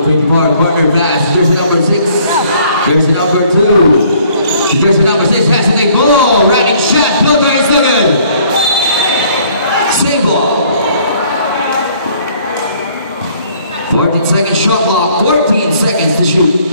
number 24, corner pass. Jersey number 6. Jersey number 2. Jersey number 6 has to take goal. Running shot. Filter is good. Save ball. 14 seconds shot clock. 14 seconds to shoot.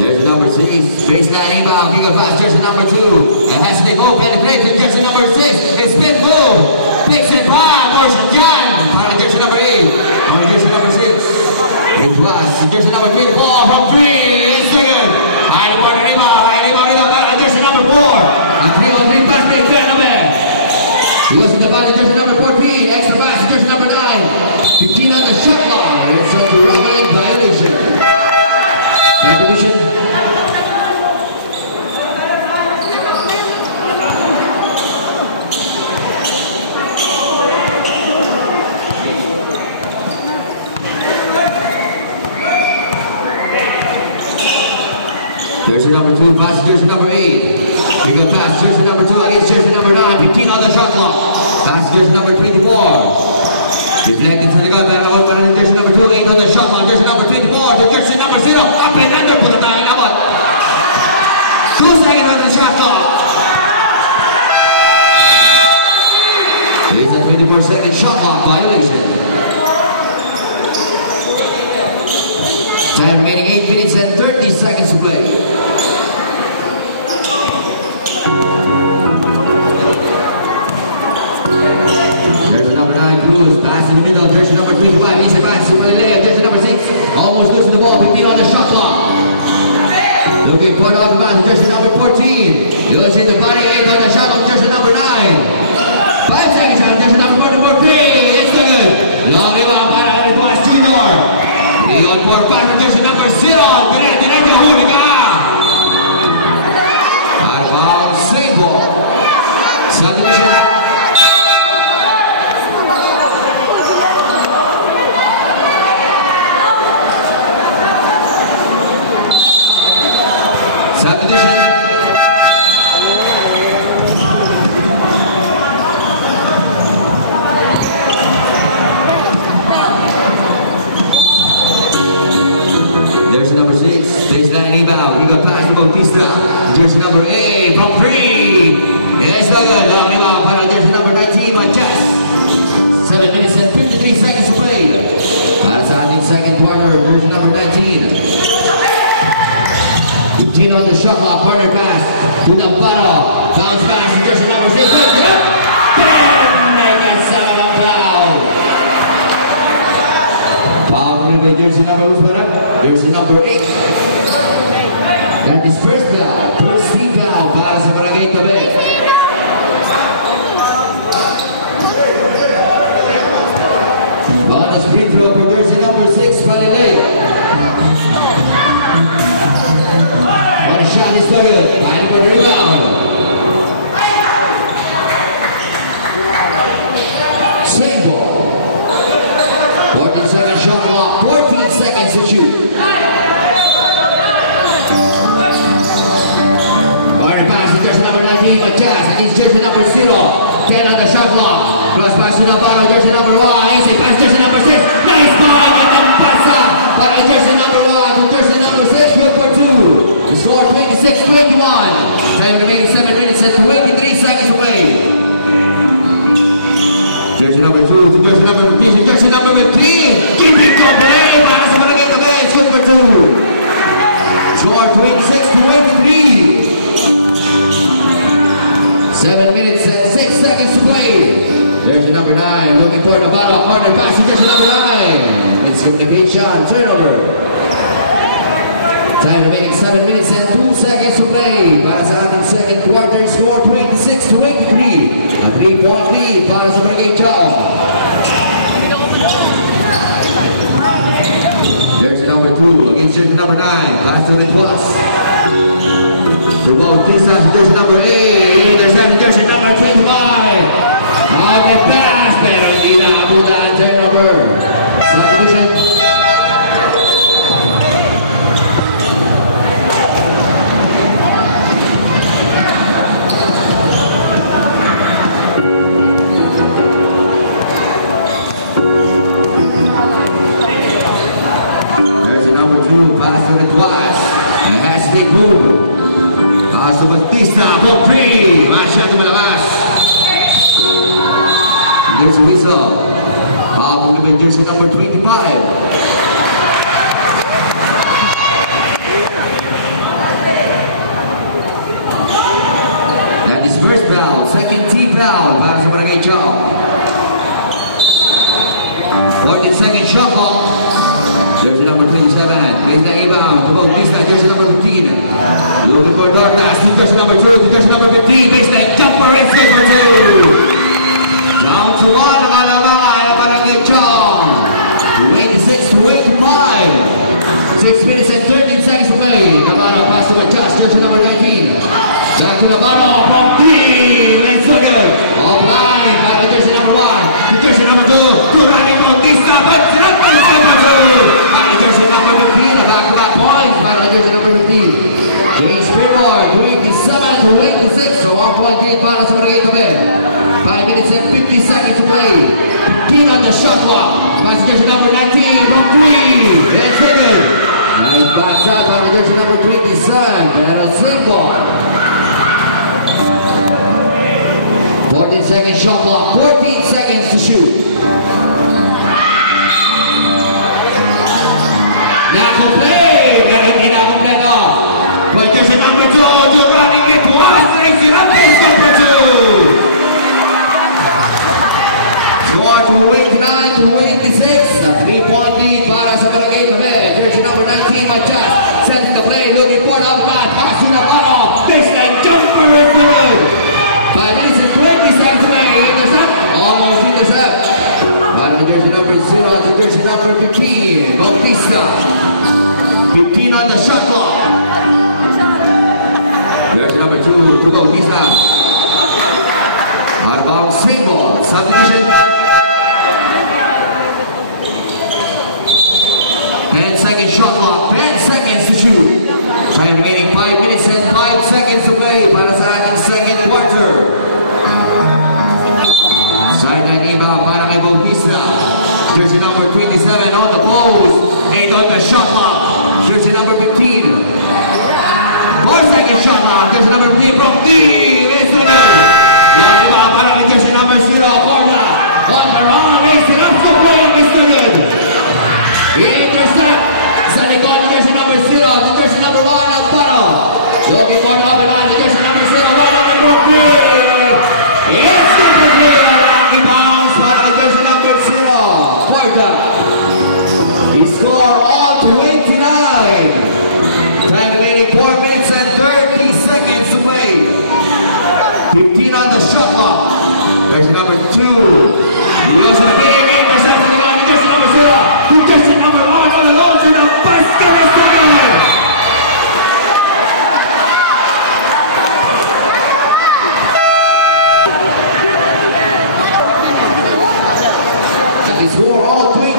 Jersey number 6, baseline inbound, kick pass, jersey number 2. It has to take goal, penetrated, jersey number 6. It's spin move, fix it by Marshall John. Para jersey number 8, or jersey number 6. It was jersey number 24 from 3. It's so good. High rebound, para jersey number 4. A 3-on-3 pass break, third number. He goes to the ball, jersey number 14. Extra pass, jersey number 9. 15 on the shot clock. It's a traveling violation. Division. Jersey number 2 passes jersey number 8. He got pass jersey number 2 against jersey number 9. 15 on the shot clock. Pass jersey number 24. Deflected to the goal by number jersey number 2. 8 on the shot clock. Jersey number 24. To jersey number 0. Up and under for the 9. About 2 seconds on the shot clock. It's a 24-second shot clock violation. Time remaining 8 minutes and 30 seconds to play. Jersey number 9, Cruz, pass in the middle, jersey number 25, easy pass to Malilea, jersey number 6, almost losing the ball, 15 on the shot clock. Looking for the other pass, jersey number 14, using the body 8 on the shot clock, jersey number 9. 5 seconds on jersey number 44, 3, it's good. Long rebound para Edward Jr. He on for pass, jersey number 0, diretso, huli ka. Out of bounds, save ball. Subdivision. Jersey number 6, baseline inbound. He got pass to Bautista. Jersey number 8 from 3. Yes, so good. Long rebound para jersey number 19, Manchas. 7 minutes and 53 seconds to play. Para sa ating second quarter, jersey number 19. 15 on the shot clock, corner pass to the bottom. Bounce pass to jersey number 6. Foul by jersey number 8. Jersey number 8. That is first foul. First team foul para sa Barangay Tabe. Bonus free throw for jersey number 6, Malilea. One shot is good. Fighting for the rebound. Save ball. 14-second shot clock. 14 seconds to shoot. Barry pass to jersey number 19, Matias against jersey number 0. 10 on the shot clock. Cross pass to the bottom, jersey number 1. Easy pass, jersey number 6. Nice ball, get the pasa. But jersey number 1 to jersey number 6, good for 2. The score 26-21. Time remaining 7 minutes and 23 seconds away. Jersey number 2 to jersey number 15, jersey number 15. Keeping to play para sa Barangay Tabe. It's good for 2. Score 26-23. 7 minutes and 6 seconds to play. Jersey number 9 looking for the bottom corner pass to jersey number 9. Miscommunication, turnover. Time remaining 7 minutes and 2 seconds to play. Para sa ating second quarter, score 26-23. A 3-point lead para sa Barangay Chong. Jersey number 2 against jersey number 9. Pass to the plus. To Bautista to jersey number 8. Intercept jersey number 25. On the pass, pero hindi na abutan. Turnover. Subdivision. Paso Batista from 3. Masyado malakas. There's a whistle. Habang naman jersey number 25. That is first foul. Second team foul para sa Barangay Chong. 42nd shot clock. Jersey number 27. Is the inbound to Bautista. Jersey number 15. Looking for Dortas. To jersey number 2. To jersey number 15. Baseline jumper. It's good for 2. Down to 1. Nakalamangan ang Barangay Chong. 26 to 85. 6 minutes and 13 seconds to play. Navarro pass to Machas. Jersey number 19. Back to Navarro from 3. Let's look at it. Offline. Back to jersey number 1. To jersey number 2. To Rani Bautista. But it's good for 2. Back to jersey number 15. Back-to-back points. Back to jersey number 15. James Springboard. 27 to 86. So 1 point lead para sa Barangay Tabi. 5 minutes and 50 seconds to play. 15 on the shot clock. Pass jersey number 19 from 3. Let's look at it. Nice backside by jersey number 27. Pero same ball. 14-second shot clock. 14 seconds to shoot. Na-complete. Pero hindi na-complete off. But jersey number 2. You're running it once. It's good for 2. Score to 89 to 86. A 3-point lead para sa Barangay Tabi. Jersey number 19, Machas. Sending the play, looking for the upbat. Pass to Navarro. Baseline jumper is good. 5 minutes and 20 seconds away. Intercept. Almost intercept. Para jersey number 0 to jersey number 15. Bautista. 15 on the shot clock. Jersey number 2 to Bautista. Out of bounds, same ball. Subdivision. 10-second shot clock. 10 seconds to shoot. Time remaining 5 minutes and 5 seconds to play para sa ating second quarter. Sideline inbound para kay Bautista. Jersey number 27 on the post. 8 on the shot clock. Jersey number 15. 4-second shot clock. Jersey number 3 from D. It's the para kay jersey number 0. Corda. On the run. It's enough to play. Mr. Good. Intercept. Sa likod ni jersey number 0. The jersey number 1 Alvaro. Looking for the overland. The jersey number 0. Right on the front field. It's completely a lucky bounce para kay jersey number 0. Corda. He scored all to 29. Time remaining 4 minutes and 30 seconds to play. 15 on the shot clock. Jersey number 2. He goes to the big intercept. Jersey number 0. To jersey number 1 on the low to the basket. It's good. That is score all 29.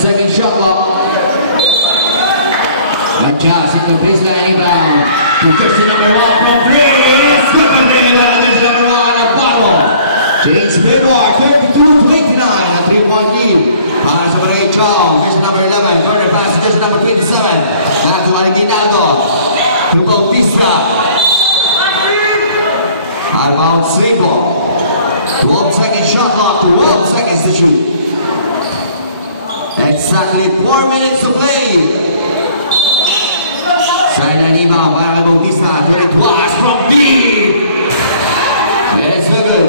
Second shot clock. Machas in the baseline inbound. To jersey number 1 from 3. It's good for 3. Jersey number 1 at bottom. James Springboard 32-29. A 3-point lead. Para sa Barangay Chong. Jersey number 11. Corner pass to jersey number 27. Back to Aguinaldo. To Bautista. Outbound save ball. 12-second shot clock. 12 seconds to shoot. Exactly 4 minutes to play. Sideline inbound para kay Bautista. 32 from D. It's so good.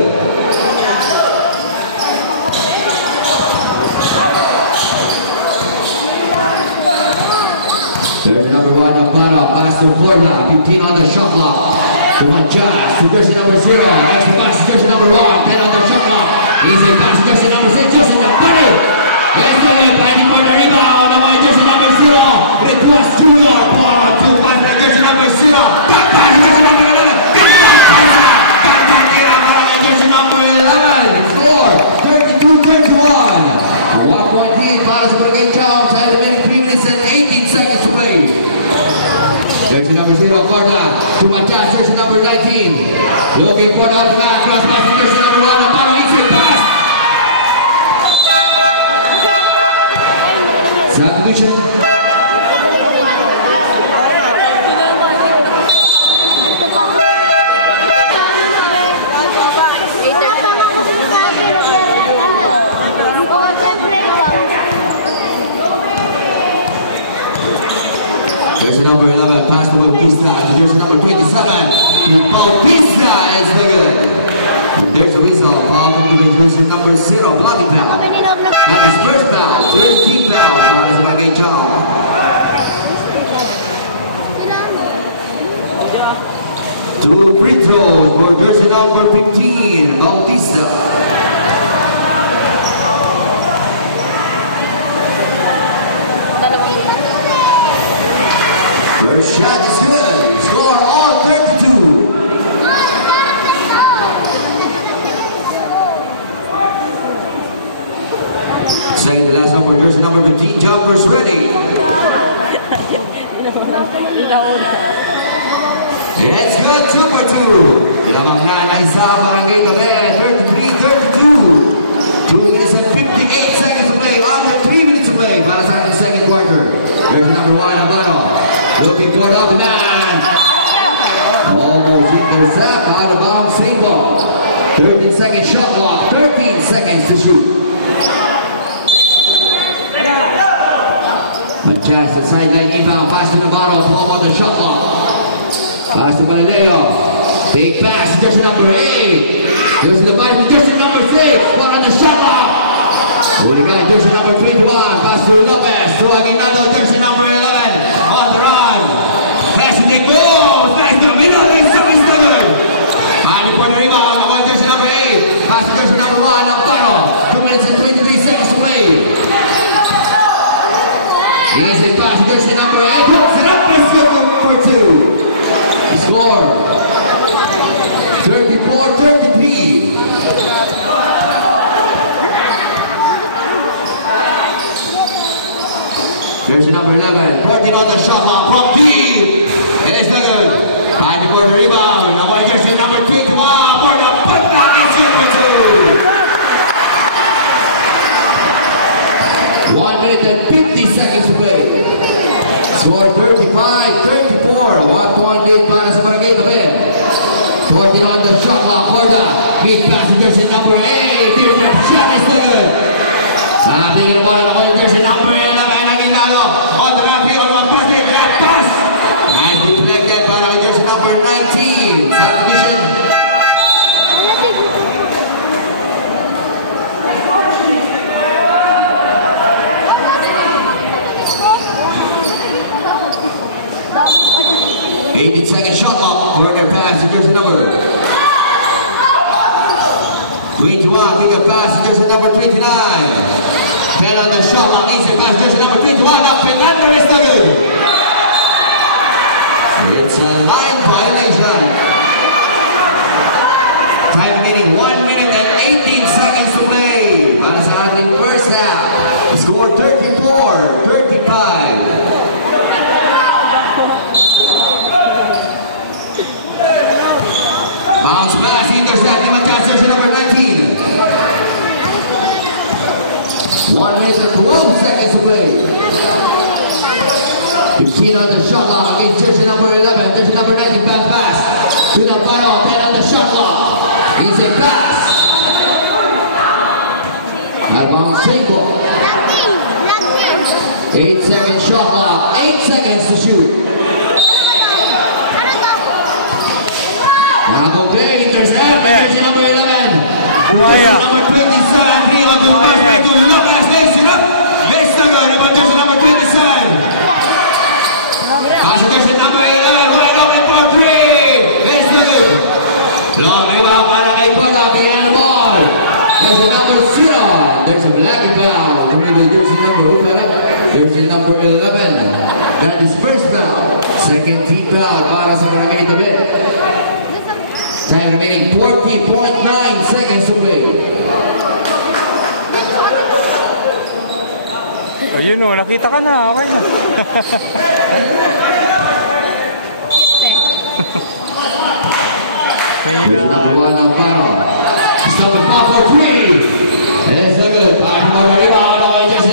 Jersey number 1 Alvaro. Pass to Florida. 15 on the shot clock. To Machas. To jersey number 0. Extra pass to jersey number 1. 10 on the shot clock. Easy pass to jersey number 6. Jersey number 20. Let's go ahead, fighting for the rebound of jersey number 0. Request Junior for 2 point by jersey number 0. Back pass jersey number 11. Back jersey number 11. Score 32-31. A 1-point lead para sa Barangay Chong. Time remaining 3 minutes and 18 seconds to play. Jersey number 0, Corda. To Machas, jersey number 19. Looking for another man. Cross passing jersey number 1. The bottom easy pass. Substitution. Jersey number 11, pass to Bautista. Jersey number 27, Bautista is the good. There's a result of the jersey number 0, blocking foul. And his first foul, 13th foul, para sa Bagay Chao. Two free throws for jersey number 15, Bautista. First shot is good. Score all 32. Second to last number, jersey number 15, jumpers ready. Let's go, 2 for 2. Lamang na isa Barangay Tabe, 33-32. 2 minutes and 58 seconds to play. Under 3 minutes to play. Para sa ating second quarter. Jersey number 1, Abano. Looking for the man. Almost intercept. Out of bounds, same ball. 13-second shot clock. 13 seconds to shoot. Matias to sideline inbound. Pass to Navarro. Home on the shot clock. Pass to Malaleo. Big pass. Jersey number 8. Jersey the bottom. Jersey number 6. One on the shot clock. Holy guy. Jersey number 21. Pass to Lopez. To Aguinaldo. Jersey number 11. On the run. Passing the goal. Nice the middle. Nice the good. Fighting for the rebound. On jersey number 8. Pass to jersey number 1. Navarro. 2 minutes and 23 seconds to play. Easy pass to jersey number 8. Hooks it up. It's good for 2. Score 34-33. Jersey number 11, 14 on the shot clock from deep. It's not good. Fighting for the rebound. Now on jersey number 21 for the putback. It's good for 2. 1 minute and 50 seconds to play. Score 35-34. 1-point lead para sa Barangay Tabe. 14 on the shot clock for the mid pass to jersey number 8. Here's the shot is good. Sabi ka naman ako yung jersey number 11 Aguinaldo. On the right field, on the pass, that pass. And deflected para kay jersey number 19. Subdivision. Second shot clock for their pass to jersey number 21. King of pass to jersey number 29. 10 on the shot clock. Easy pass jersey number 21. Now Fernando is the good. It's a line violation. Time remaining 1 minute and 18 seconds to play. Para sa ating first half. Score 34-35. Bounce pass, intercept, Matias, jersey number 19. 1 minute and 12 seconds to play. 15 on the shot clock against jersey number 11. Jersey number 19, bounce pass. To the final, 10 on the shot clock. It's a pass. Out of bounds, same ball. 8 second shot clock, 8 seconds to shoot. Okay, intercept, jersey number 11. Jersey number 27, he on the basket to Lopez, makes it up. Makes the good, rebound jersey number 27. Pass jersey number 11, wide open for 3. Makes the good. Long rebound para kay Porta, behind the ball. Jersey number 0. There's a black foul. Jersey number 11. That is first foul. Second team foul para sa Barangay Tabe. Time remaining 40.9 seconds to play. Ayun o, nakita ka na. Okay na. Jersey number 1 ng Pano. Stopping back for 3. It's a good. Para mag-rebound ako yung jersey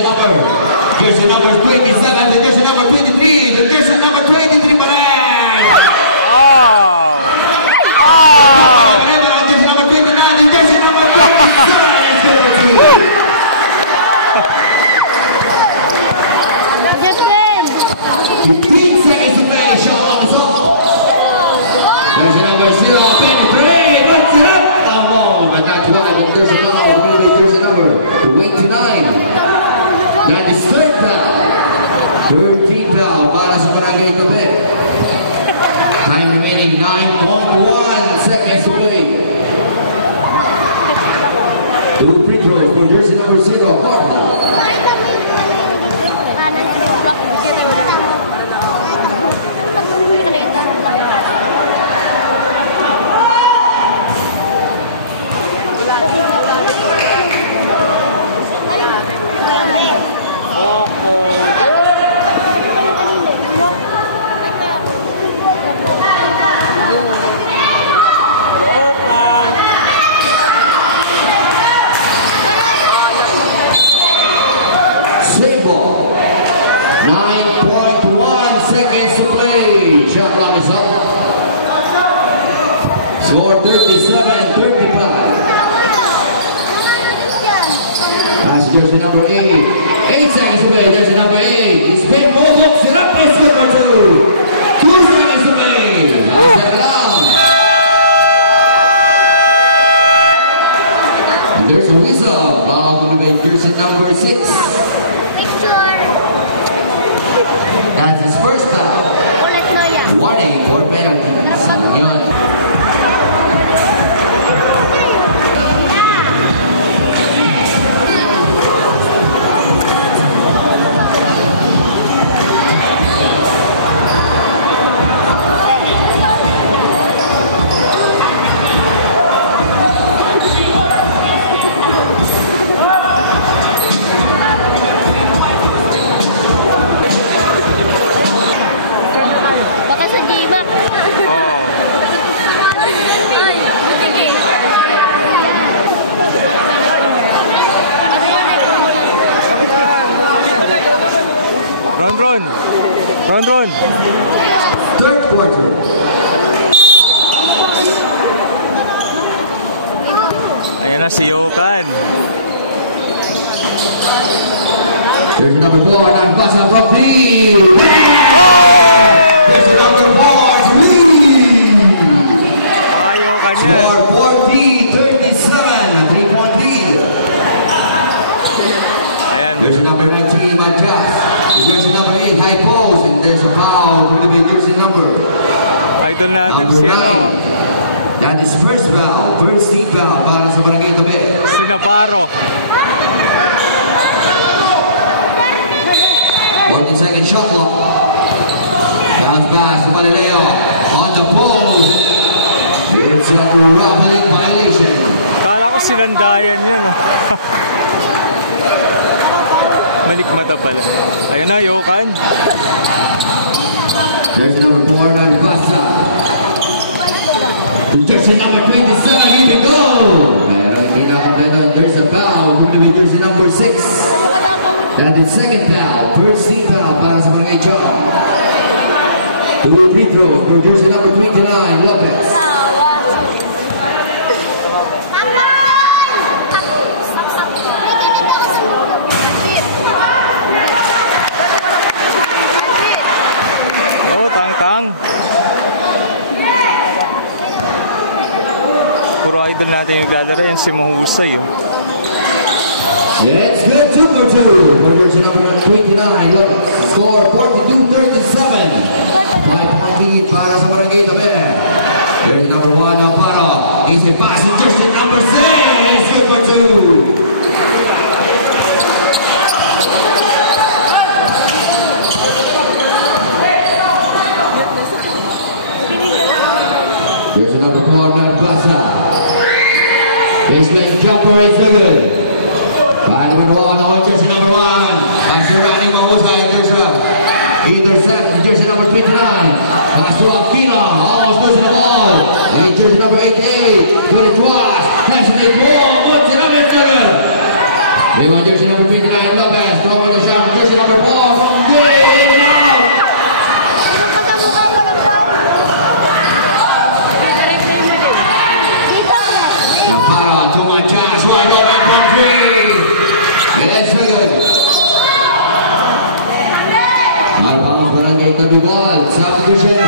number 27, the jersey number 23, the jersey number 23 pa rin! That is third foul. Third team foul para sa Barangay Kape. Time remaining 9.1 seconds to play. Two free throws for jersey number 0, Carla. Score 37-35. That's jersey number 8. 8 seconds away, jersey number 8. It's been Mohawks and up is number 2. 2 seconds away. Last second down. And there's a whistle. Ball going to be jersey number 6. Picture. That's his first foul. Ulit na yan. Warning for penalty. Yun. Run. Third quarter. Ayun na si Yokan. There's number 4, Nagbasa from Lee. There's number 4, Lee. Score 40-37, a 3-point lead. There's number 19, Matras. There's number 8, High Post. And there's a foul. Will be jersey number 9. That is first foul. First team foul para sa Barangay Tabi. Sinaparo. 14-second shot clock. Bounce pass to Malileo. On the post. It's a traveling violation. Kala ko sinandayan yun. Malikmata pala. Ayun na, Yokan. Jersey number 4, Nagbasa. Jersey number 27, here we go. Pero hindi na kompleto. There's a foul. Good to be jersey number 6. That is second foul. First team foul para sa Barangay John. 2 free throws for jersey number 29, Lopez. Si mahusay. It's good, 2 for 2 for jersey number 29. Score 42-37. 5-point lead para sa Barangay Tabi. Jersey number 1, Amparo. Easy pass to jersey number 6. It's good for 2. Jersey number 4, Nagbasa. Baseline jumper is good. Paano mo nawa na jersey number 1. As you're running mahusay, there's a intercept, jersey number 29. Pass to Aquino, almost losing the ball. In jersey number 88, good it was. Hesitate ball, puts it up and good. Rebound jersey number 29, Lopez. Drop on the shot, jersey number 4 from Dave. Navarro, too much chance, wide open from 3. It's good. Outbound Barangay Tabibol, substitution.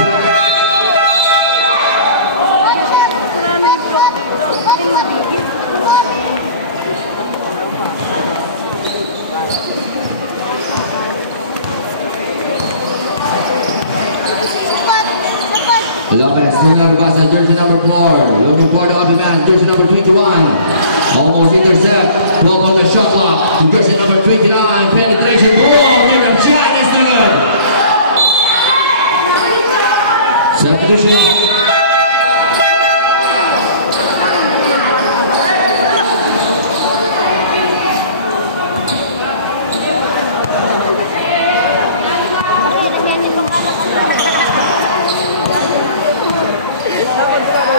Lopez, Taylor Basa, jersey number 4. Looking for the other man, jersey number 21. Almost intercept. 12 on the shot clock. Jersey number 29. Penetration. Ball. William Chad is good. Substitution.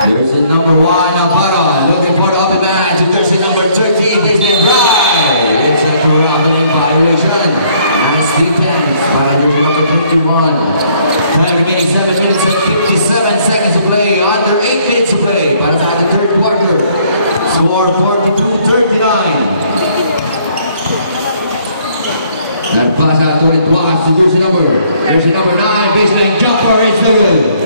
Jersey number 1, Navarro, looking for the open man to jersey number 13, baseline right. It's a throughout violation. Nice defense by jersey number 21. Time remaining 7 minutes and 57 seconds to play. Under 8 minutes to play. Para sa ating third quarter. Score 42-39. Nagpasa Torres Tuas to jersey number 9, baseline jumper, it's good.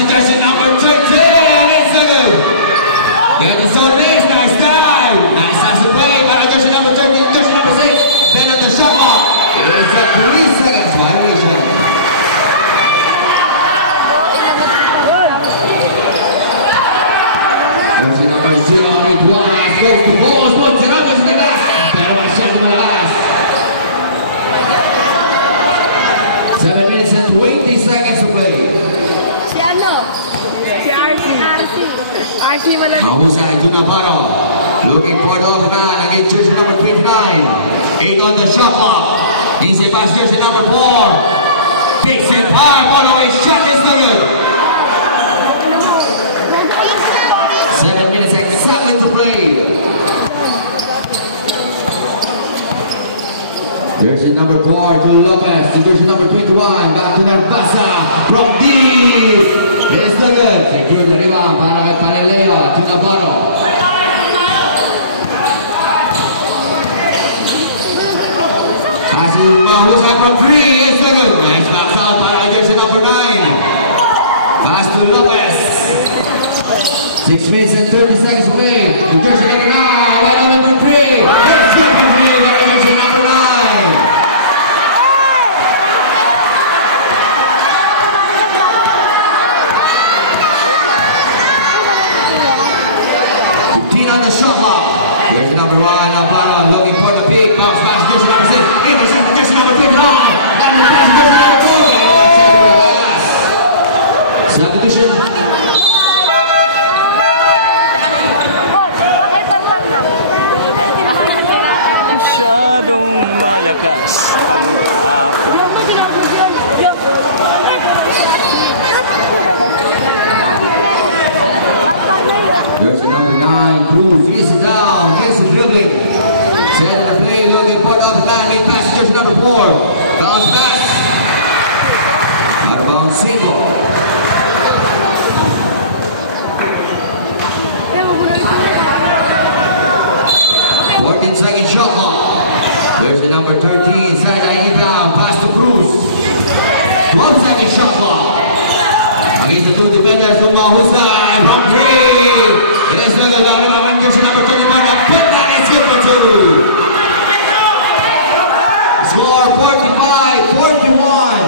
Jersey number 13, it's a good. Get it on this, nice dive. Nice touch to play, but jersey number 13, jersey number 6, then on the shot clock. It's a 3 seconds violation. Jersey number 0, only twice, goes to balls, puts it up, goes to the glass. Pero masyado malakas. 7 minutes and 20 seconds to play. RC malamig. Mahusay to Navarro. Looking for the other man against jersey number 29. 8 on the shot clock. Easy pass jersey number 4. Takes it hard, follow his shot is good. 7 minutes exactly to play. Jersey number 4 to Lopez. To jersey number 21. Back to Narbasa. From deep. It's the good. Secure the rebound para kay Palileo to Navarro. Hasil Mahusay from 3. It's the good. Nice box out para kay jersey number 9. Pass to Lopez. 6 minutes and 30 seconds to play. To jersey number 9. Wide open from 3. Jersey from 3 para kay jersey number 9. On the shot clock. Here's number 1, Navarro, looking for the big bounce pass. Jersey number 6. Intercept jersey number 29. That is jersey number 4. Substitution. Jersey number 9, Cruz, easy down, easy dribbling. Set the play, looking for the other man, mid pass, jersey number 4. Bounce pass. Out of bounds, single. 14-second shot clock. Jersey number 13, sideline inbound, pass to Cruz. 12-second shot clock. Against the 2 defenders from Mahusay from 3. Yes, look at that. Jersey number 21. And put that is good for 2. Score 45-41.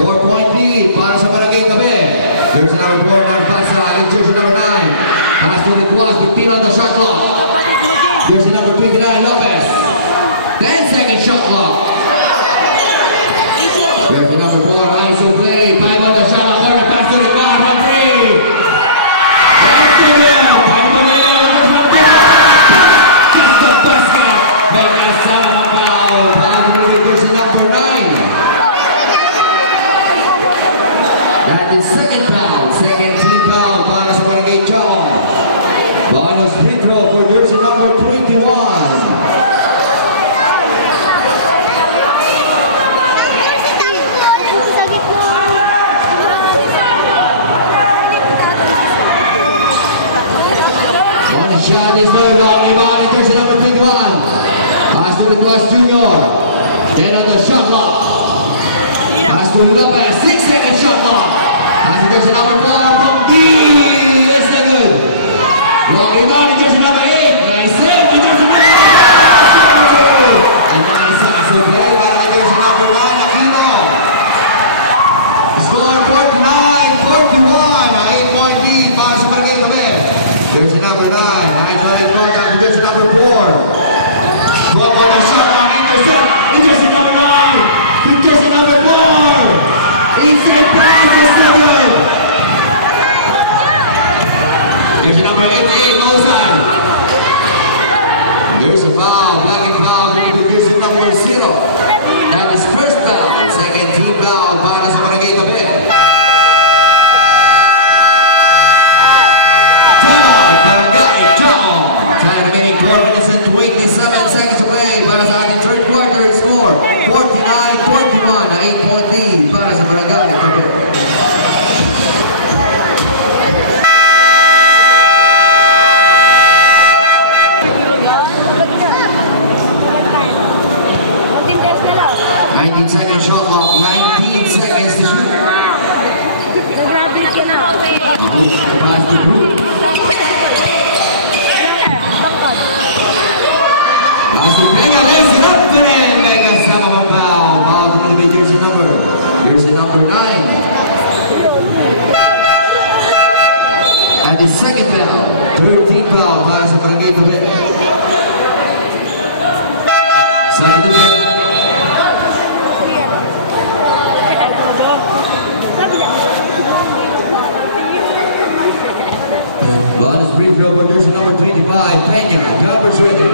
4-point lead para sa Barangay Tabi. Jersey number 4 Narbasa against jersey number 9. Pass to the Tuas, 15 on the shot clock. Jersey number 29 Lopez. 10-second shot clock. Jersey number 4 ISO play. 5 on the shot clock. Pass to the bar from 3. At the second team foul para sa Barangay Chaon. Bonus free throw for jersey number 21. One shot is good on rebound in jersey number 21. Pass to Nicolas Jr. Then on the shot clock. Pass to Lopez, 6-second shot clock. Pass to jersey number 4 from D. It's not good. Long rebound in jersey number 8. Nice save in jersey number 8. And then nice play para kay jersey number 9, Aquino. Score 49-41. 8-point lead para sa Barangay Tabi. Jersey number 9. Nice line contact with jersey number 4. Go up on the shot on intercept. In jersey number 9. In jersey number 4. Inside pass is no good. Jersey number 88 goes on. There's a foul. Blocking foul going to jersey number 0. That is first foul. Second team foul para sa Barangay Tabi. Barangay Chaon. Time remaining 4 minutes and 27 seconds away para sa ating third quarter score. 49-41. 8-point lead para sa Barangay Tabi. Second shot clock, 19 seconds to shoot. Nag-graduate ka na. Pass to Root. Pass to Vega, lays it up for him. Vega sama pa foul. Foul to the jersey number 9. And the second foul, 13 foul para sa Barangay Tabi. Second to jersey. Bonus free throw for jersey number 25, Peña. Jumpers ready.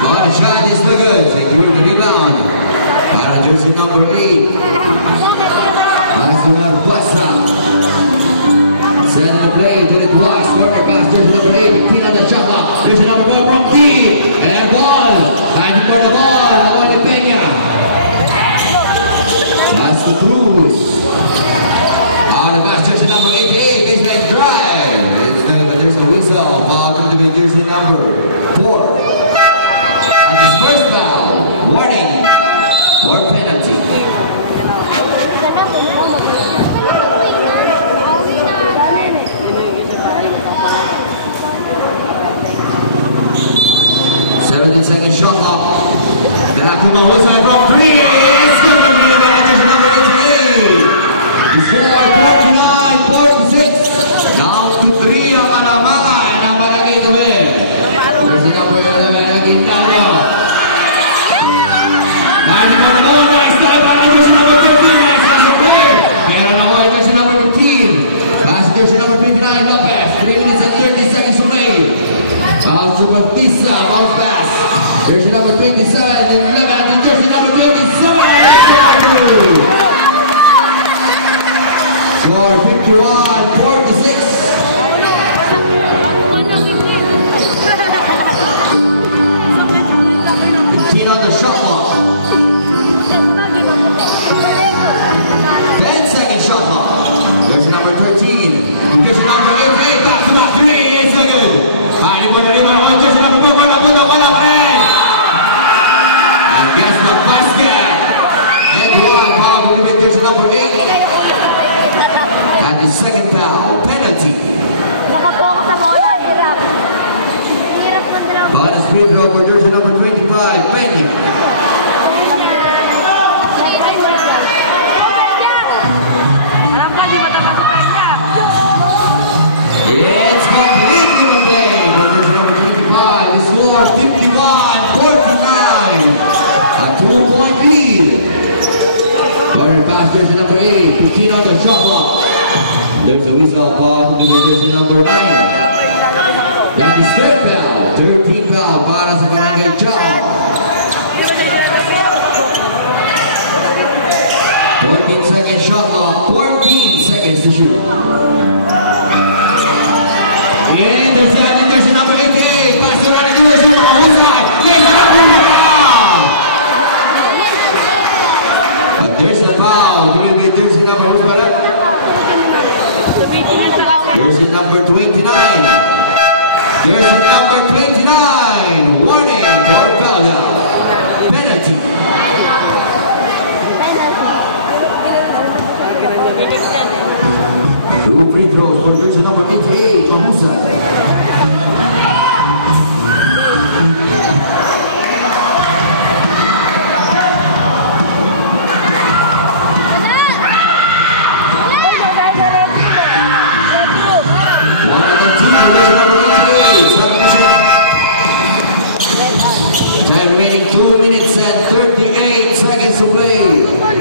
Bonus shot is no good. Secure the rebound. Para jersey number 8. Pass to number Bassa. Send the play to the Duas. Corner pass jersey number 8. 15 on the shot clock. Jersey number 4 from deep. And ball. Time for the ball. Nakuha ni Peña. Pass to Cruz. Out of pass jersey number 88. Baseline drive. It's done, but there's a whistle. Foul from the jersey number 4. And his first foul. Warning. Or penalty. 17-second shot clock. Back to Mawasa from 3. It's good for him on the number 88. The score 49-46. Down to 3 ang manaman ng Barangay Tabi. Jersey number 11 ang Quintana. Dahil po na mo, nice time para ng jersey number 13. Nice pass of play. Pero na mo ang jersey number 15. Pass jersey number 29, Lopez. 3 minutes and 30 seconds away. Foul to Bautista, bounce pass. Jersey number 27, and 11 and jersey number 27. Score 51-46. 15 on the shot clock. 10-second shot clock. Jersey number 13. Jersey number 88, back to back 3. It's so good. Jersey number 4, wala pa rin. And gets the basket. And one foul with jersey number 8. And the second foul, penalty. Bonus free throw for jersey number 25, Peña. Alam ka, di matapasukan niya. It's completely okay. Jersey number 25, the score 51-49. A 2-point lead. Corner pass, jersey number 8, 15 on the shot clock. There's a whistle ball from the jersey number 9. That is third foul, 13 foul para sa Barangay Chaon. 14-second shot clock. 39. Warning for foul down. Penalty. Two free throws for jersey number 88, Mamusa. Time remaining 2 minutes and 38 seconds to play.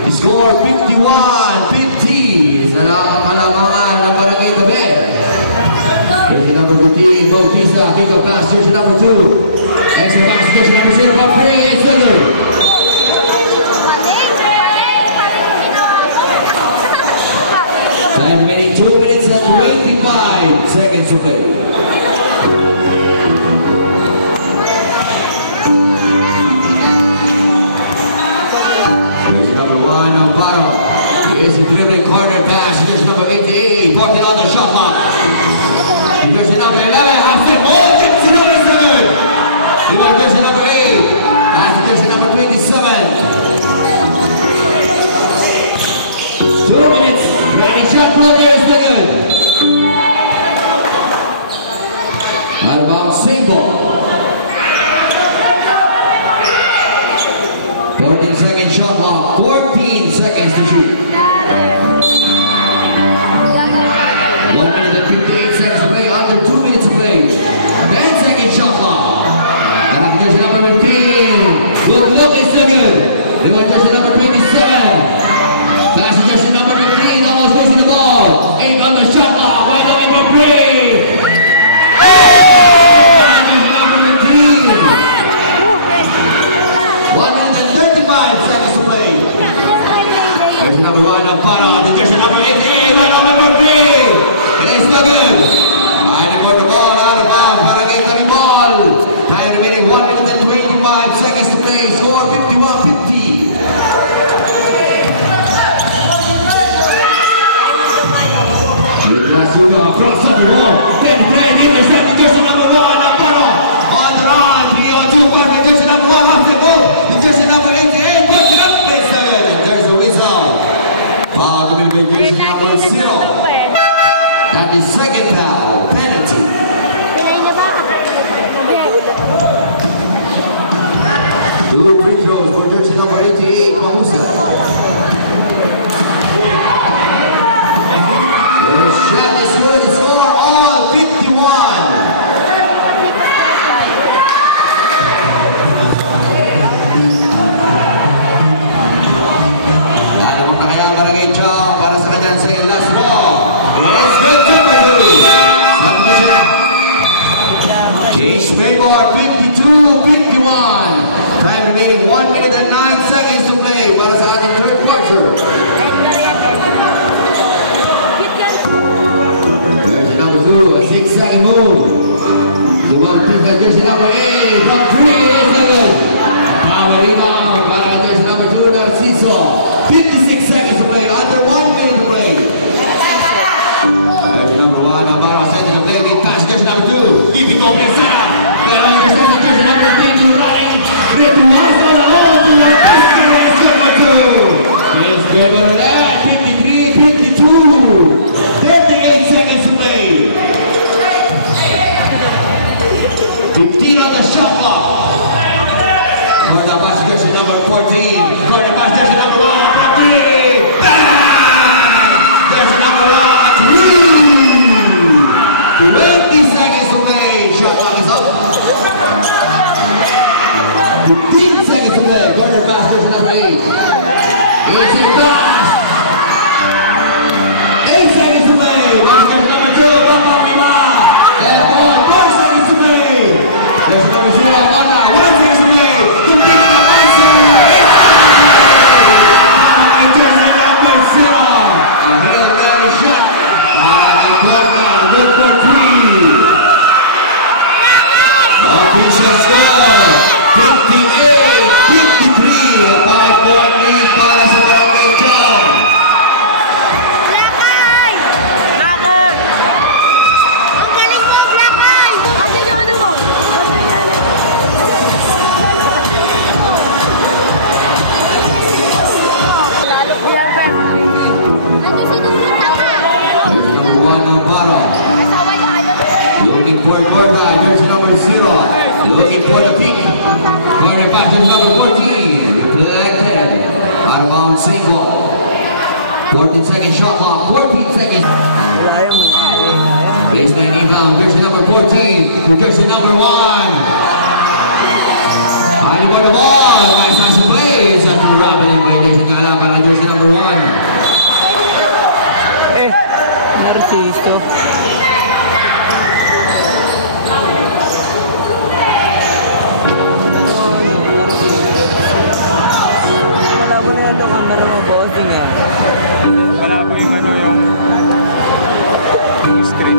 Score 51-50 sa nakakalamangan na Barangay Tabi. Jersey number 15, Bautista, kick of pass, jersey number 2. Extra pass, jersey number 0, from 3, it's Hilder. Time remaining 2 minutes and 25 seconds to play. Jersey number 1, Amparo. Here's the dribbling corner pass. Jersey number 88, working on the shot clock. Jersey number 11, half-set ball. Jersey number 7. Jersey number 8. That's jersey number 27. 2 minutes. Running shot clock there is good. Out of bounds, same ball. 14-second shot clock, 14 seconds to shoot. 1 minute and 58 seconds to play, under 2 minutes to play. 10-second shot clock. And jersey number 15. Good look, it's still good. They want jersey number 27. Pass to jersey number 15, almost losing the ball. 8 on the shot clock, wide open for 3. Jersey number 15. 1 minute and 35 seconds to play. Jersey number 1, Amparo. The jersey number 18, wide open for 3. It is not good. Trying to work the ball out of bounds. Barangay Tabi ball. Time remaining 1 minute and 25 seconds to play. Score 51-50. Across the wall. Then Fred intercepted jersey number 1, Amparo. On the run. 3-on-2, the jersey number 1, off the ball. The jersey number 88, puts it up. And there's a whistle. Foul committed by jersey number 0. That is second foul, penalty. Two free throws for jersey number 88, Mamusa. The shot is good, score all 51. Lalabang na kaya ang Barangay Chong para sa kanyang second last ball. It's good to Badu. Jersey number 1, Navarro. Looking for Gorga, jersey number 0. Looking for the pink. Corner pass, jersey number 14. Reflected. Out of bounds, same ball. 14-second shot clock, 14 seconds. Wala yung Baseline rebound, jersey number 14. Jersey number 1. Hiding for the ball. Nice action plays. Andrew Robin in violation nga lang para jersey number 1. Narciso. Malabo na yata ang camera mo, bossing ah. Malabo yung ano yung screen.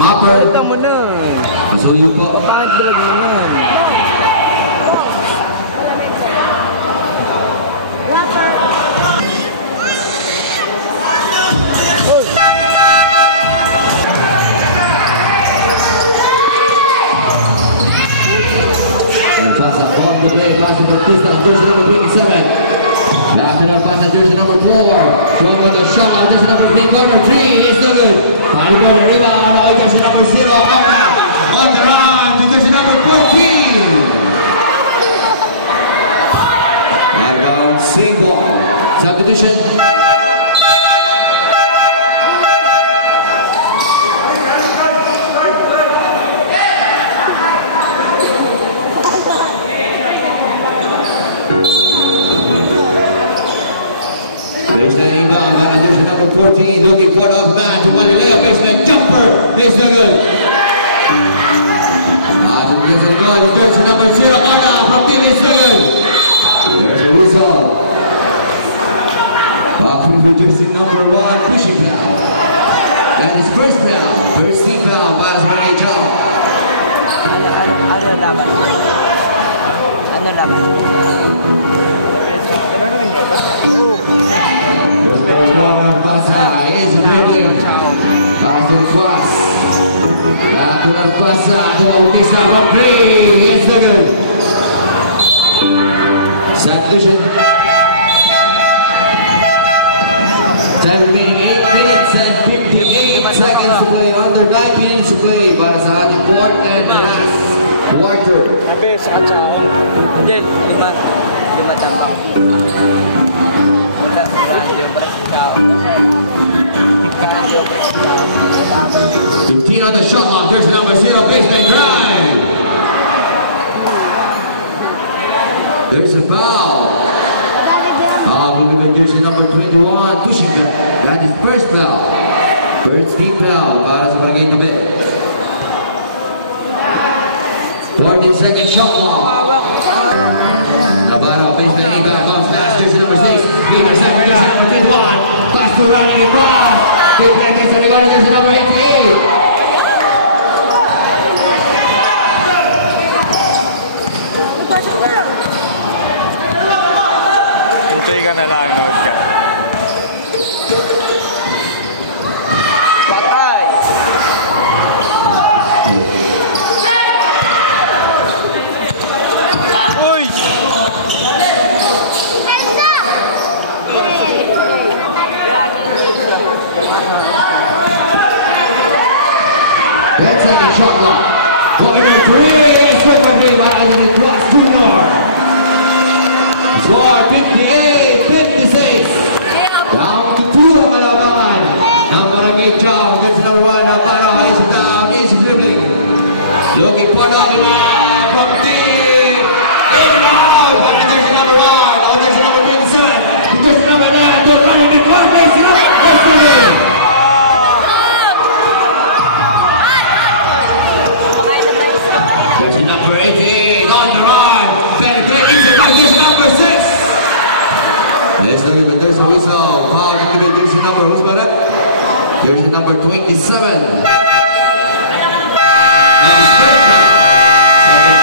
Mapper. Kita mo na. Pasuyo po. Papangit dalag mo yan. Rapper. Oy! Pasa on the play, pass to Bautista, jersey number 27. Left and pass to jersey number 4. Show with a shot on jersey number 3, corner 3. It's no good. Finding for the rebound on jersey number 0. On the run to jersey number 14. Out of bounds, single. Substitution. Baseline inbound, jersey number 14, looking for the off man to one left, baseline jumper, it's no good. Jersey number 0, Arda from team, it's no good. There's a whistle. Back with jersey number 1, pushing foul. That is first foul, first team foul, para sa Barangay Chow. Ano laban? Ano laban? Pasa, is dribbling. Pasa cross. Lakukan pasa, Bautista from 3. It's no good. Substitution. Time remaining 8 minutes and 58 seconds to play. Under 9 minutes to play para sa ating fourth and last quarter. Sabi, sa katsahon. Hindi, 5 tambak. Wala, hindi pa rin tao. 15 on the shot clock, jersey number 0, baseline drive. There's a foul. Will be jersey number 21, pushing back. That is first foul. First team foul para sa Barangay Tabi. 14-second shot clock. Navarro, baseline rebound, bounce pass, jersey number 6. Leader second, jersey number 21. Pass to running across. Deflected sa likod, jersey number 88. Enjoy ka na lang. Patay! Uy! That's second shot clock. Corner 3 is good for 3 by Anthony Cross Jr. Score 58-56. Down to 2 ang kalabangan ng Barangay Chow. Against number 1, Navarro is down, is dribbling. Looking for the line from deep. In and out. Para jersey number 1. On jersey number 27. Jersey number 9. Don't run in the corner. Place it up. Let's do it. Jersey number 18 on the run. Penetrating to jersey number 6. Let's look at the there's a whistle. Foul into the jersey number. Who's about that? Jersey number 27. Second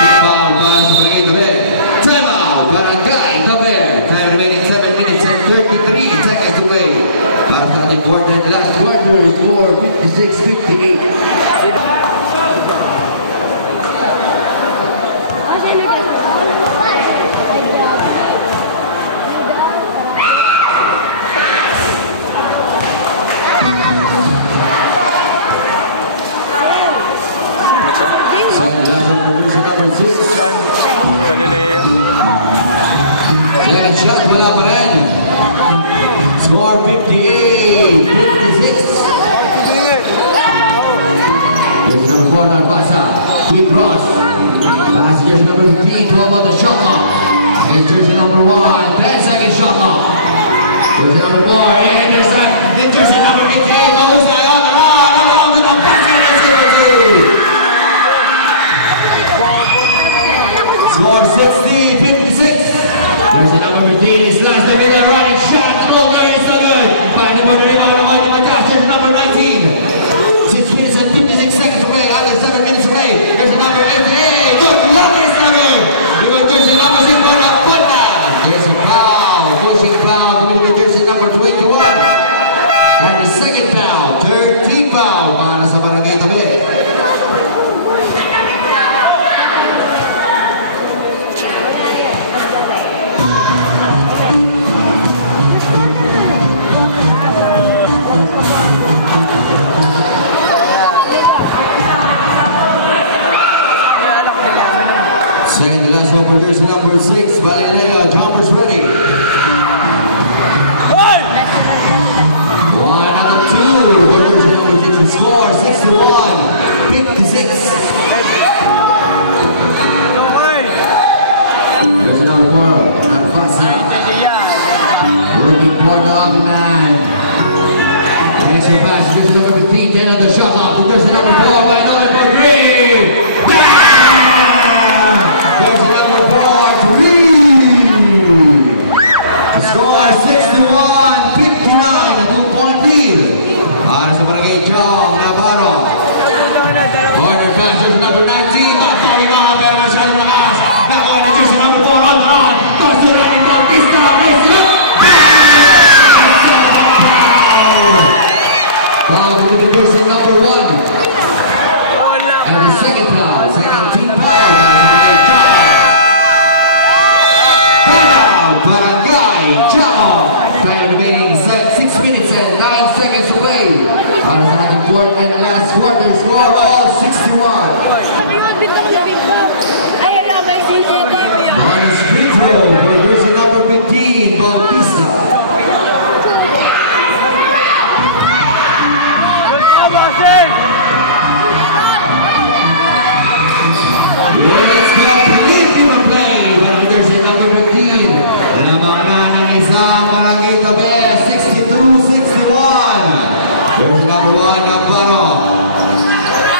team foul para sa Barangay Tabi. Time out, Barangay Tabi. Time remaining 7 minutes and 33 seconds to play. Para sa ating fourth and last quarter, score 56-58. Kasi look at me. 88, mahusay on the run. Around the basket and single two. Score 60-56. There's a number 15. Slice the middle, running shot. The roller is so good. Finding for the rebound. Avoiding Matash. There's number 19. 6 minutes and 56 seconds away. Under 7 minutes away. There's a number 88. Look, number 7. Even there's a number 6 for the football. There's a foul. Pushing foul. There's a number 21. And the second foul. 13 foul. Para sa Barangay Tabi. Second to last one for jersey number 6, Balilea, Chalmers ready. One out of two for jersey number 6 to score 61-56. Jersey number 4, Nagpasa. Looking for the up man. Answer pass, jersey number 15, 10 on the shot clock to jersey number 4, by Nolan for 3. Score 61-59, a 2-point lead. Para sa Barangay Chong, Navarro. Corner pass, jersey number 19. Backdoor rebound, pero masyadong lakas. Nakuha na jersey number 4 on the run. Toss to running Bautista, race it up. Foul to the jersey number 1. And the second foul, second team foul. Time remaining 6 minutes and 9 seconds away. Para sa ating fourth and last quarter, score all 61. Bonus free throw for jersey number 15, Bautista. Let's go to lead him a play. Para jersey number 15. Lamang na ng isang Barangay Tabi, 62-61. Jersey number 1, Navarro.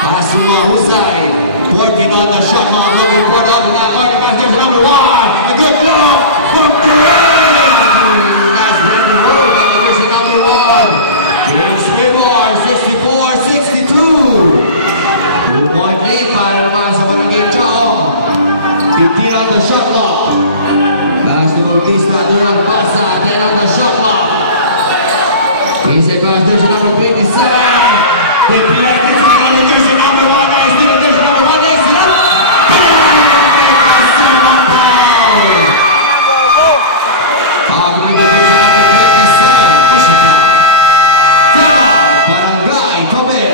Asuma Husay. Working on the shot clock. Looking for the other line. Looking for jersey number 1. A good job from the ring. That's Brandon Rowe. Jersey number 1. James Whitmore, 64-62. 2-point lead para naman sa Barangay Chong. 15 on the shot clock. Pass to Bautista, Duran Pasa, 10 on the shot clock. Inside pass, jersey number 27. Deflected, still on the jersey number 1. Now he's still on jersey number 1. He's up. Pag-uwi the jersey number 27. Barangay Tabi.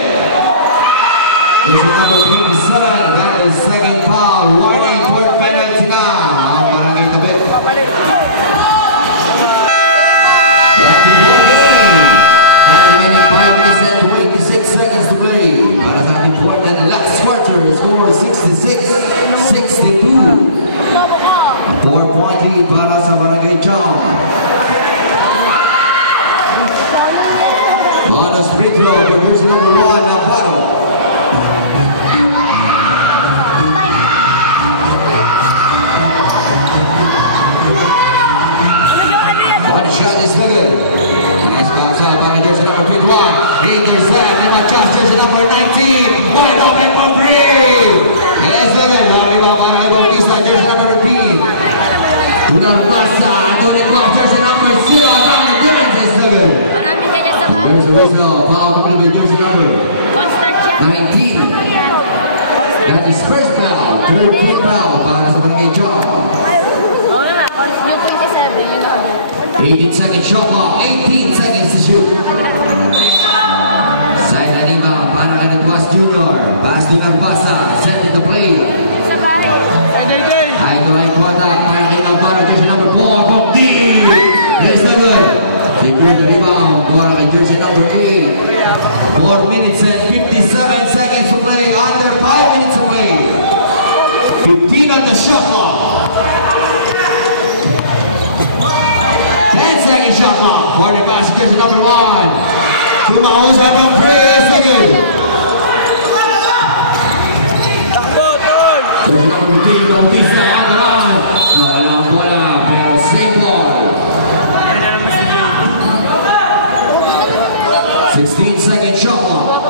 Jersey number 27, got the second foul. Warning for penalty na. Ang Barangay Tabi. Score 66-62. 4-point lead para sa Barangay Chong. Bonus free throw for jersey number 1, Navarro. One shot is good. Nice box out para jersey number 21. Intercept, lima shot, jersey number 19. Wide open for 3. Yes, okay. Lima para kay Bautista, jersey number 15. Duran Pasa, Duran Pasa, jersey number 0. Around the defense is good. There's a whistle. Foul coming with jersey number 19. That is first foul. 13 foul para sa Barangay Chong. 18-second shot clock. 18 seconds to shoot. Side na lima para kay Nagwas Jr. Pass to Nagwasa. Set in the play. High-to-high contact para kay Navarro. Jersey number 4 from deep. Yes, na good. Secure the rebound para kay jersey number 8. 4 minutes and 57 seconds to play. Under 5 minutes away. 15 on the shot clock. 10-second shot clock. Corner pass, jersey number 1. Mahusay from free. It's good. Takbo, tol! Jersey number 15, Bautista on the line. Nakalang bola, pero safe ball. 16-second shot clock.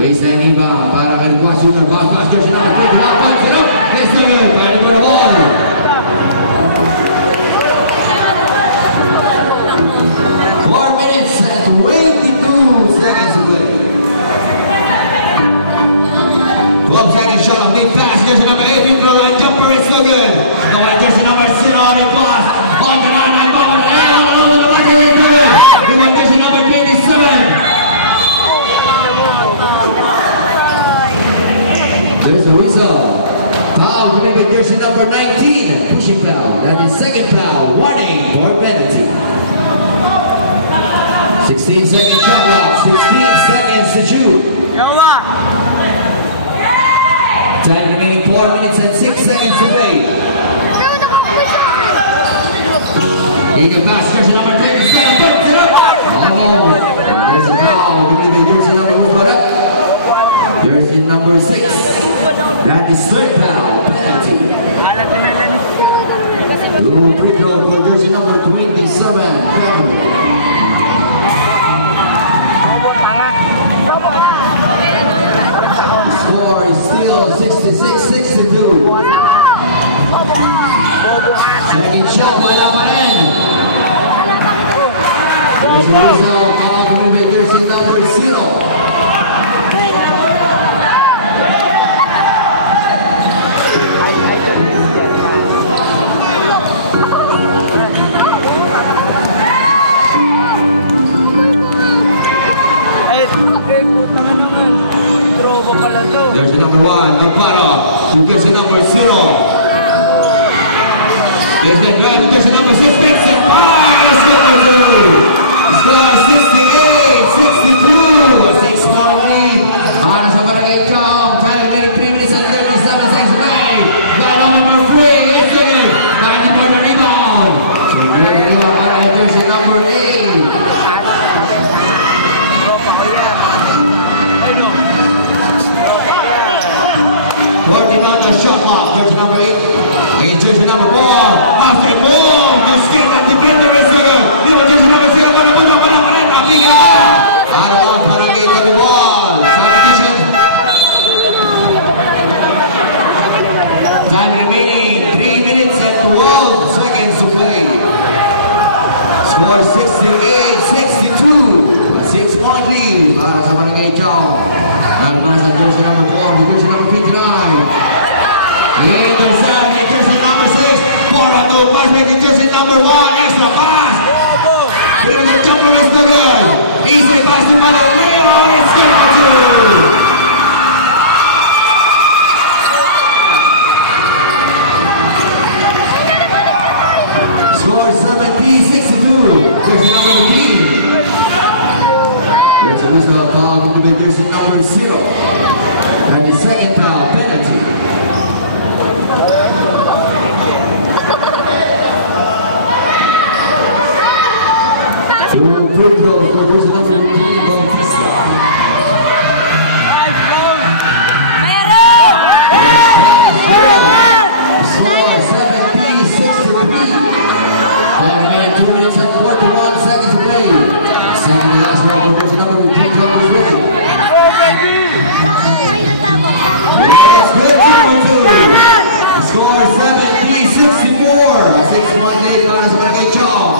Baseline inbound para kay Guas Junior. Guas jersey number 3. Wala point, get up. It's good. Fighting for the ball. 4 minutes and 22 seconds to play. 12-second shot, big pass, jersey number 18, throw line jumper, it's so good. The white jersey number 0, on the cross. On the line, on the line, on the line, on the line, it's so good. The white jersey number 27. There's a whistle. Foul coming with jersey number 19. Pushing foul. That is second foul. Warning for penalty. 16-second shot clock. 16 seconds to shoot. Yawa! Time remaining 4 minutes and 6 seconds to play. Eagle pass, jersey number 27. Puts it up. Oh, there's a foul coming with jersey number 1. Jersey number 6. That is third foul, penalty. Two free throw for jersey number 27, penalty. The score is still 66-62. Second shot, wala pa rin. There's a whistle, foul coming by jersey number 0. Jersey number 1, Navarro. Jersey number 0. There's the drive. Jersey number 6 takes it. Let's go for 2. Score 68-62. A 6-point lead. Para sa Barangay Chong. Time remaining 3 minutes and 37 seconds to play. Guy number 3. It's good. Manny for the rebound. So good the rebound para kay jersey number 8. Working on the shot clock, jersey number 8 against jersey number 4. After the boom, you see that defender is good. You want jersey number 0, one, Apiga. Out of bounds, Barangay got the ball. Substitution. Time remaining 3 minutes and 12 seconds to play. Score 68-62. A 6-point lead para sa Barangay Chong. Nagpasa jersey number 4, jersey number 59. Intercept, jersey number 6. 4-on-2 pass, making jersey number 1. Extra pass. With the jumper is no good. Easy pass to Panaleo. It's good for 2. Score 70-62. Jersey number 15. There's a whistle foul into jersey number 0. And the second foul, penalty. Two free throws for jersey number 15, Bautista. Score 70-63. Time remaining 2 minutes and 41 seconds to play. Second to last one for jersey number 15, Jumpers ready. Score 70-64. A 6-point lead para sa Barangay Chong.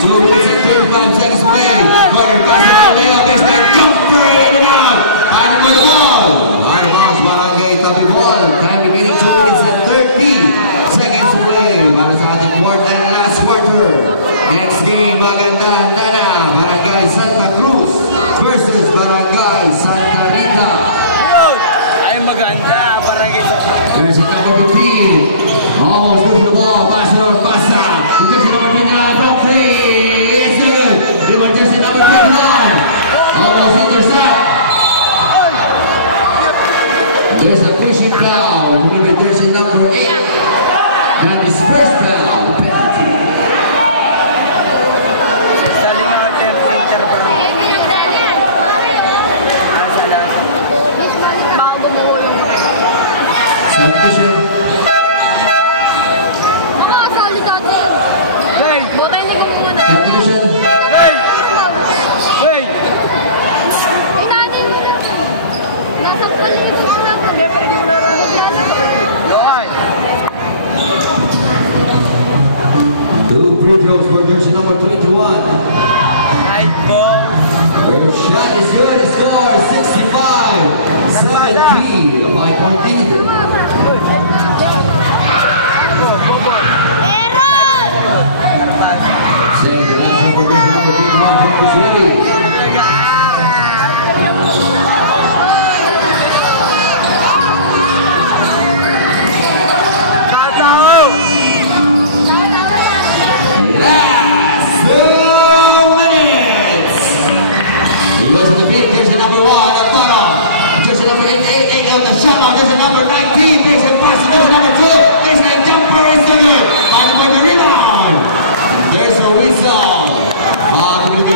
2 minutes and 35 seconds play. Corner pass to Leo. Baseline jumper in and out. Out of the ball. Out of bounds, Barangay Tabi ball. Time remaining 2 minutes and 30 seconds to play para sa ating fourth and last quarter. Next game, Magandang Nana. Barangay Santa Cruz versus Barangay Santa Rita. Ay, maganda. Barangay Santa Cruz. Jersey number 15. Almost moving the ball. Pass it on, pasa. Jersey number 29 from 3. It's good. They were jersey number 29. Almost intercept. There's a pushing foul. Coming with jersey number 8. That is first foul. Penalty. ko muna. Substitution. Hey! Hey! Ay, nanay mo lang. Nasa palibot ko lang. Nagyali ko. Lohay! Two free throws for jersey number 21. Night ball! Her shot is good. Score 65. 7-3. A 5-point lead. Saying the last over jersey number 21 is ready. Tao! Last 2 minutes. He goes to the beat. Jersey number 1 on Toro. Jersey number 8 on the shot clock. Jersey number 19. Makes it pass. Jersey number 2. Makes it jumper. Is good. On the rebound. There's a whistle.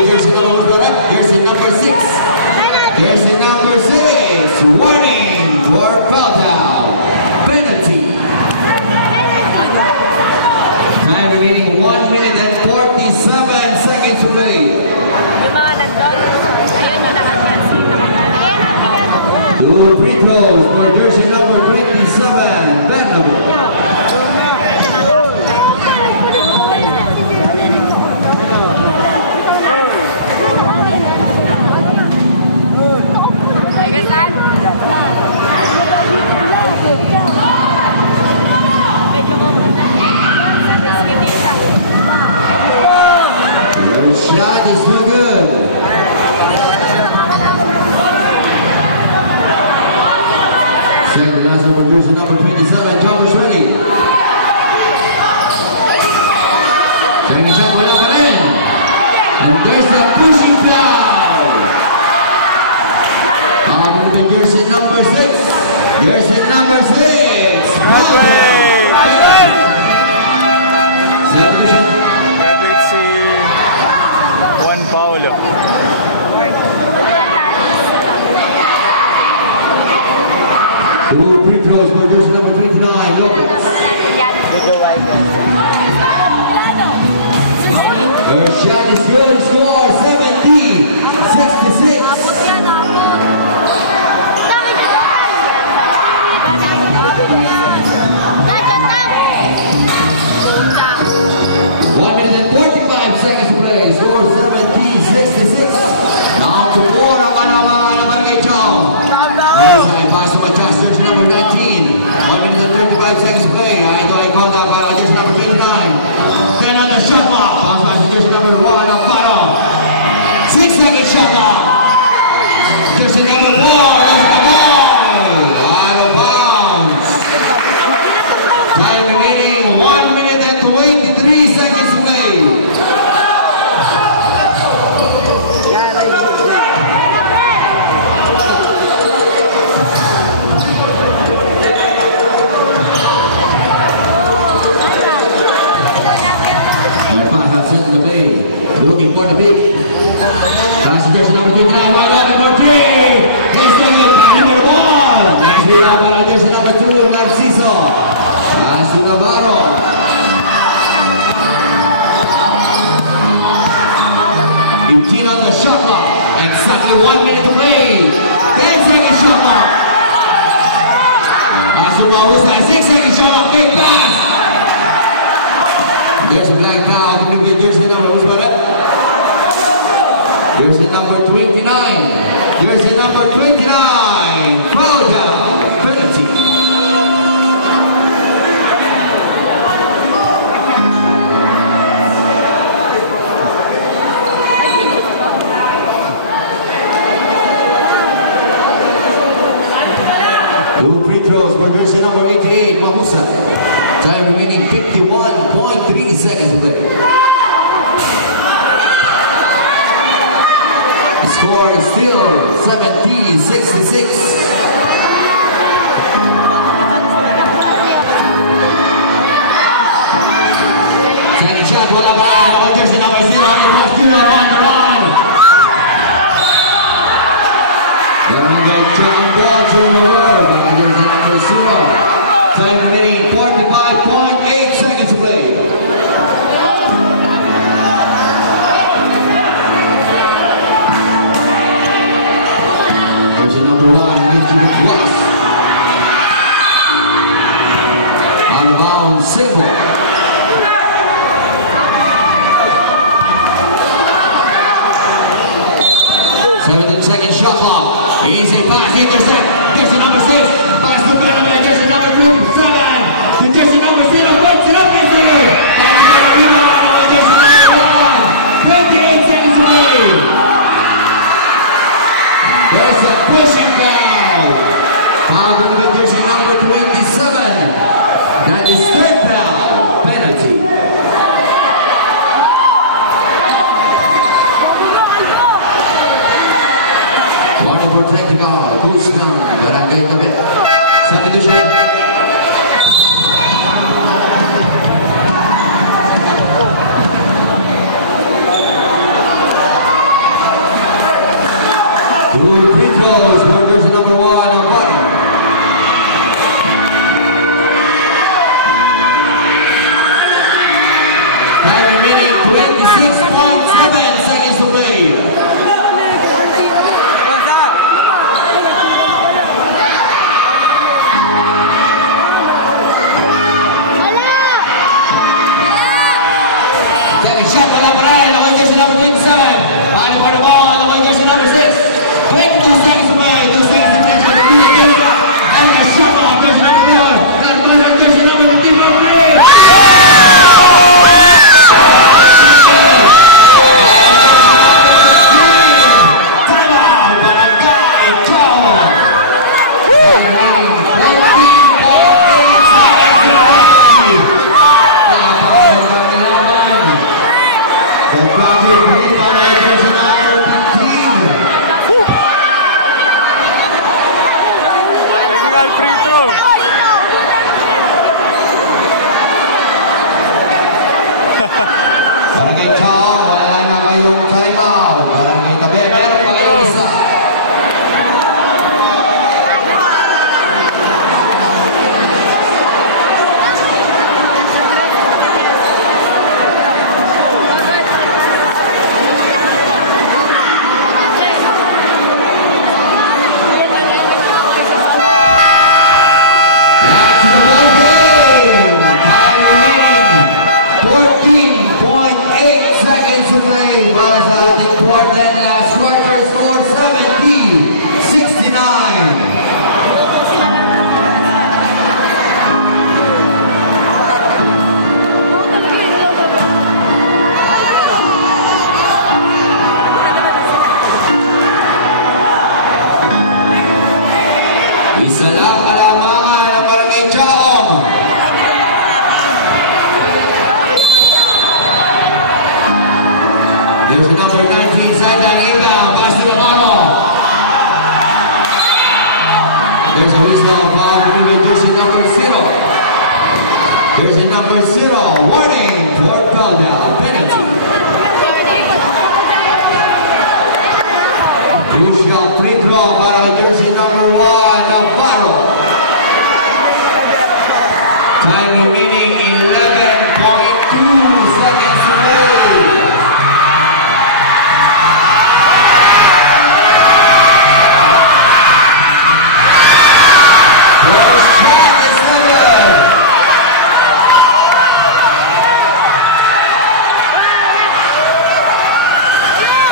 Jersey number 1. Jersey number 6. Jersey number 6. Warning for foul down. Penalty. Time remaining 1 minute and 47 seconds to play. Two free throws for jersey number 27, Bernabeu. Your shot is no good. Second to last over jersey number 27, Jumpers ready. Second shot, wala pa rin. And there's a pushing foul. Coming to the jersey number 6. Jersey number 6. Substitution. Graduate si Juan Paulo. Two free throws for jersey number 29, Lopez. Her shot is good. Score 70-66. Abot yan, abot. Abot yan. Puta. 1 minute and 45 seconds to play. Score 70-66. Down to 4 ang Manawa ng Barangay Chong. May paso matras jersey number 19. 1 minute and 55 seconds to play. Ito ay konga para kay jersey number 29. Then on the shot clock. Pass by jersey number 1 ang Paro. 6-second shot clock. Jersey number 4. There's the ball. Out of bounds. Time remaining 1 minute and 23 seconds to play. And pass outside the play. Looking for the pick. That's jersey number 29. Wide open for 3. Yes, they go. Number 1. Nice rebound para jersey number 2. Narciso. Pass to Navarro. Impede on the shot clock. Exactly 1 minute to play. 10-second shot clock. Azuma Husta. 6-second shot clock. Big pass. There's a black foul. With jersey number. Who's got it? Jersey number 29. Jersey number 29. Foul down. Penalty. Two free throws for jersey number 88, Mahusa. Time remaining 51.3 seconds to play. The score is still 70-66. Second shot, wala pa rin. Ako jersey number 0, Ross Jr. on the run. Barangay Chong ball to Mawar. Baka jersey number 0. Time remaining 45.8 seconds to play. Easy pass, intercept. Jersey number 6. Pass to Benjamin. Jersey number 7. To jersey number 0. Puts it up in there. Back to the rebound. Jersey number 1. 28 seconds away. There's a pushing foul. Foul on the jersey number 27. That is third foul. Penalty. Warning for technical. Coach ng Barangay Tabi. Substitution. Two free throws for jersey number 1 on bottom. Time remaining 26.7 seconds to play. Second shot, wala pa rin. Nakuha jersey number 27. Paano for the ball? Nakuha jersey number 6. 22 seconds to play. 2 seconds to play. Shot to the America. And a shot from jersey number 4. Not bad from jersey number 15 for play. Isa lang alamangan ng Barangay Chaong. There's a number 19 sideline inbound. Pass to Romano. There's a whistle foul given jersey number 0. Jersey number 0. Warning for foul down. Penalty. Crucial free throw para kay jersey number 1 ng Paro. Time remaining 11.2 seconds to play. First shot is good.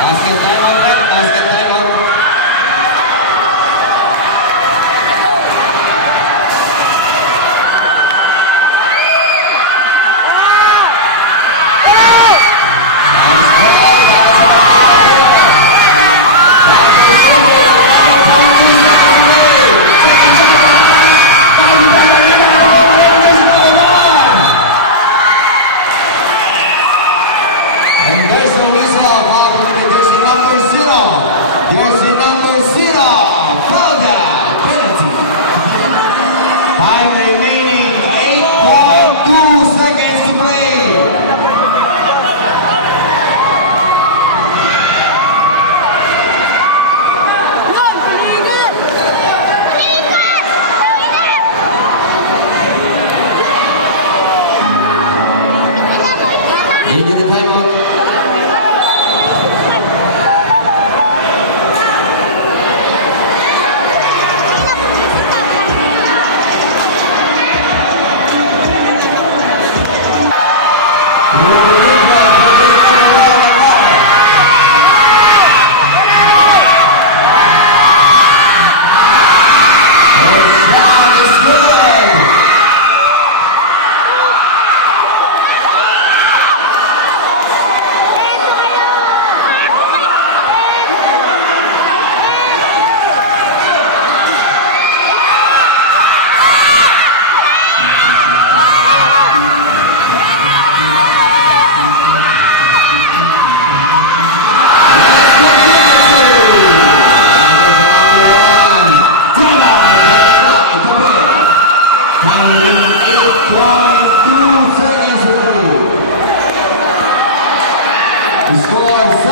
Basket time out. Basket time out.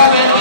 7